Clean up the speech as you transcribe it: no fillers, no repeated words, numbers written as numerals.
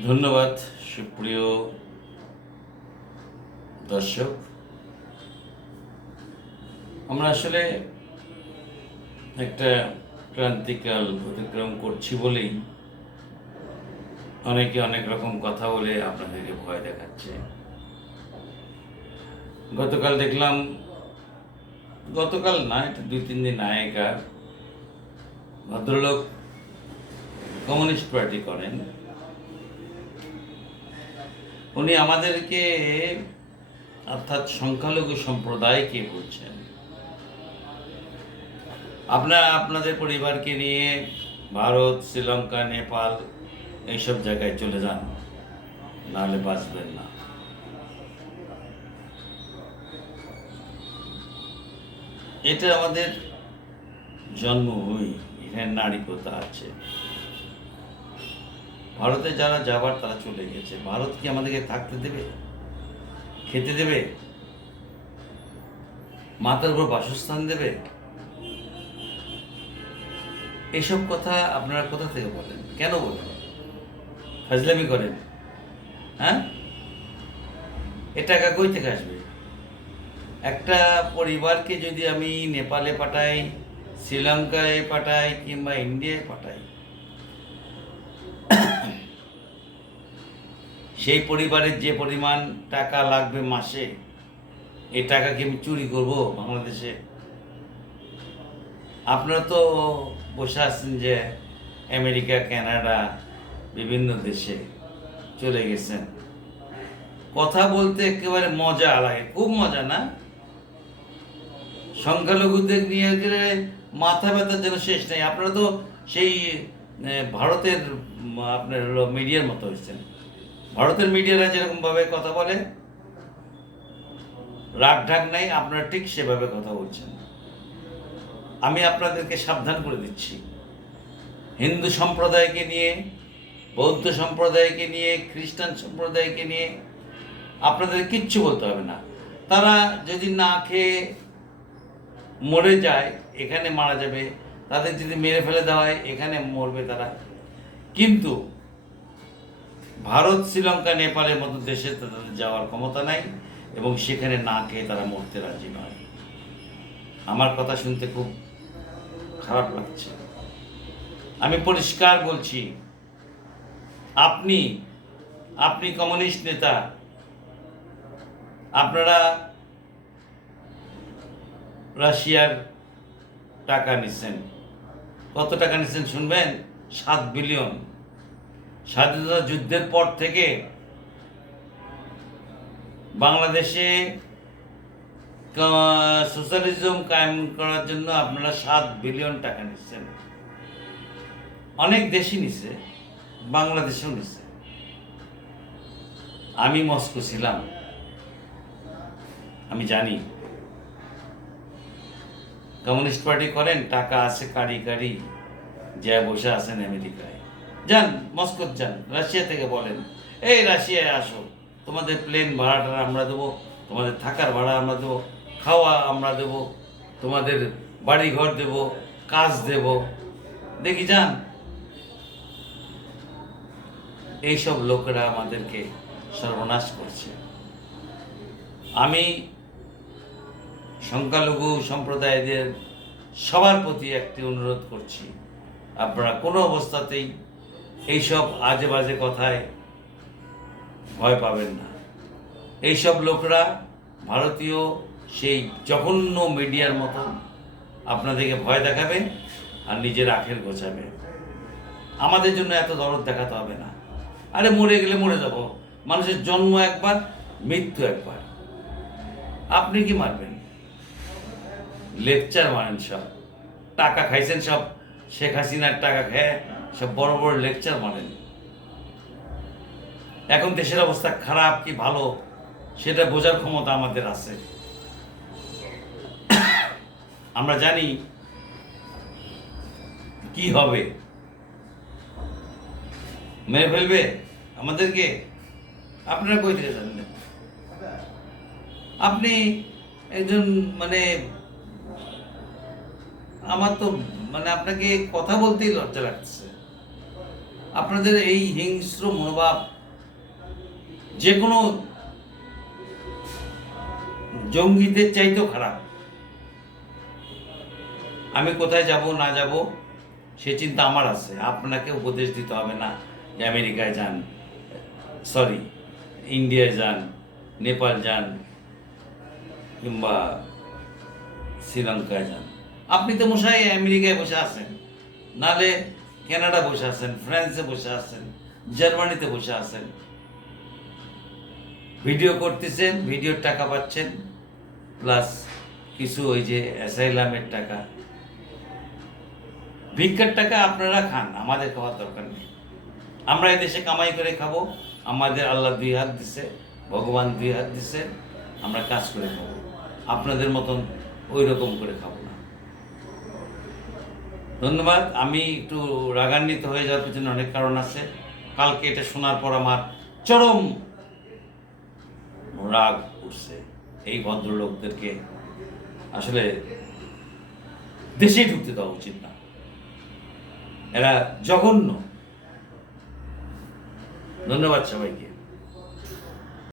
ধন্যবাদ সুপ্রিয় দর্শক। আমরা আসলে একটা ক্রান্তিকাল অতিক্রম করছি বলেই অনেকে অনেক রকম কথা বলে আপনাদেরকে ভয় দেখাচ্ছে। গতকাল দেখলাম, গতকাল না, এটা 2-3 দিন আগেকার ভদ্রলোক কমিউনিস্ট পার্টি করেন, উনি আমাদেরকে অর্থাৎ সংখ্যালঘু সম্প্রদায়কে বলছেন, আপনারা আপনাদের পরিবারকে নিয়ে ভারত, শ্রীলঙ্কা, নেপাল এইসব জায়গায় চলে যান, নাহলে বাঁচবেন না। এটা আমাদের জন্মভূমি, এখানে নারীকতা আছে। ভারতে যারা যাবার তারা চলে গেছে। ভারত কি আমাদেরকে থাকতে দেবে, খেতে দেবে, মাথার উপর বাসস্থান দেবে? এসব কথা আপনারা কোথা থেকে বলেন? কেন বলেন? ফাজলামি করেন? হ্যাঁ, এ টাকা কই থেকে আসবে? একটা পরিবারকে যদি আমি নেপালে পাঠাই, শ্রীলঙ্কায় পাঠাই, কিংবা ইন্ডিয়ায় পাঠাই, সেই পরিবারের যে পরিমাণ টাকা লাগবে মাসে, এই টাকা কি আমি চুরি করব বাংলাদেশে? আপনারা তো বসে আছেন যে আমেরিকা, কানাডা, বিভিন্ন দেশে চলে গেছেন। কথা বলতে একেবারে মজা লাগে, খুব মজা না? সংখ্যালঘুদের নিয়ে গেলে মাথা ব্যথার যেন শেষ নেই। আপনারা তো সেই ভারতের আপনার মিডিয়ার মতো হয়েছেন। ভারতের মিডিয়ারা যেরকমভাবে কথা বলে, রাগ ঢাক নাই, আপনারা ঠিক সেভাবে কথা বলছেন। আমি আপনাদেরকে সাবধান করে দিচ্ছি, হিন্দু সম্প্রদায়কে নিয়ে, বৌদ্ধ সম্প্রদায়কে নিয়ে, খ্রিস্টান সম্প্রদায়কে নিয়ে আপনাদের কিচ্ছু বলতে হবে না। তারা যদি না খেয়ে মরে যায়, এখানে মারা যাবে। তাদের যদি মেরে ফেলে দেওয়া হয়, এখানে মরবে তারা। কিন্তু ভারত, শ্রীলঙ্কা, নেপালের মতো দেশে তাদের যাওয়ার ক্ষমতা নাই, এবং সেখানে না খেয়ে তারা মরতে রাজি নয়। আমার কথা শুনতে খুব খারাপ লাগছে। আমি পরিষ্কার বলছি, আপনি আপনি কমিউনিস্ট নেতা, আপনারা রাশিয়ার টাকা নিচ্ছেন। কত টাকা নিচ্ছেন শুনবেন? 7 বিলিয়ন। স্বাধীনতা যুদ্ধের পর থেকে বাংলাদেশে সোশ্যালিজম কায়েম করার জন্য আপনারা 7 বিলিয়ন টাকা নিচ্ছেন। অনেক দেশই নিচ্ছে, বাংলাদেশেও নিচ্ছে। আমি মস্কো ছিলাম, আমি জানি। কমিউনিস্ট পার্টি করেন, টাকা আছে কারি কারি, যা বসে আছেন আমেরিকায়। যান, মস্কো যান, রাশিয়া থেকে বলেন, এই রাশিয়ায় আসো, তোমাদের প্লেন ভাড়াটা আমরা দেবো, তোমাদের থাকার ভাড়া আমরা দেবো, খাওয়া আমরা দেবো, তোমাদের বাড়ি ঘর দেবো, কাজ দেব। দেখি যান। এইসব লোকেরা আমাদেরকে সর্বনাশ করছে। আমি সংখ্যালঘু সম্প্রদায়দের সবার প্রতি একটি অনুরোধ করছি, আপনারা কোনো অবস্থাতেই এইসব আজে বাজে কথায় ভয় পাবেন না। এইসব লোকরা ভারতীয় সেই জঘন্য মিডিয়ার মতন আপনাদেরকে ভয় দেখাবে আর নিজের আখের গোছাবে। আমাদের জন্য এত দরদ দেখাতে হবে না। আরে মরে গেলে মরে যাব, মানুষের জন্ম একবার, মৃত্যু একবার। আপনি কি মারবেন? লেকচার মারেন সব, টাকা খাইছেন সব, শেখ হাসিনার টাকা খেয়ে সব বড় বড় লেকচার মারেন। এখন দেশের অবস্থা খারাপ কি ভালো সেটা বোঝার ক্ষমতা আমাদের আছে। আমরা জানি কি হবে। মেরে ফেলবে আমাদেরকে। আপনারা কই থেকে জানলেন? আপনি একজন আমার তো আপনাকে কথা বলতেই লজ্জা লাগছে। আপনাদের এই হিংস্র মনোভাব যে কোনো জঙ্গিদের চাইতেও খারাপ। আমি কোথায় যাব না যাব সে চিন্তা আমার আছে, আপনাকে উপদেশ দিতে হবে না যে আমেরিকায় যান, সরি ইন্ডিয়ায় যান, নেপাল যান কিংবা শ্রীলঙ্কায় যান। আপনি তো মশাই আমেরিকায় বসে আছেন, নালে কানাডা বসে আছেন, ফ্রান্সে বসে আছেন, জার্মানিতে বসে আছেন, ভিডিও করতেছেন, ভিডিওর টাকা পাচ্ছেন, প্লাস কিছু ওই যে অ্যাসাইলামের টাকা, ভিক্ষার টাকা আপনারা খান, আমাদের খাওয়ার দরকার নেই। আমরা এদেশে কামাই করে খাবো, আমাদের আল্লাহ 2 হাত দিছে, ভগবান 2 হাত দিছে, আমরা কাজ করে খাবো, আপনাদের মতন ওই রকম করে খাবো না। ধন্যবাদ। আমি একটু রাগান্বিত হয়ে যাওয়ার পিছনে অনেক কারণ আছে। কালকে এটা শোনার পর আমার চরম রাগ উঠছে। এই ভদ্রলোকদেরকে আসলে দেশেই ঢুকতে দেওয়া উচিত না, এরা জঘন্য। ধন্যবাদ সবাইকে।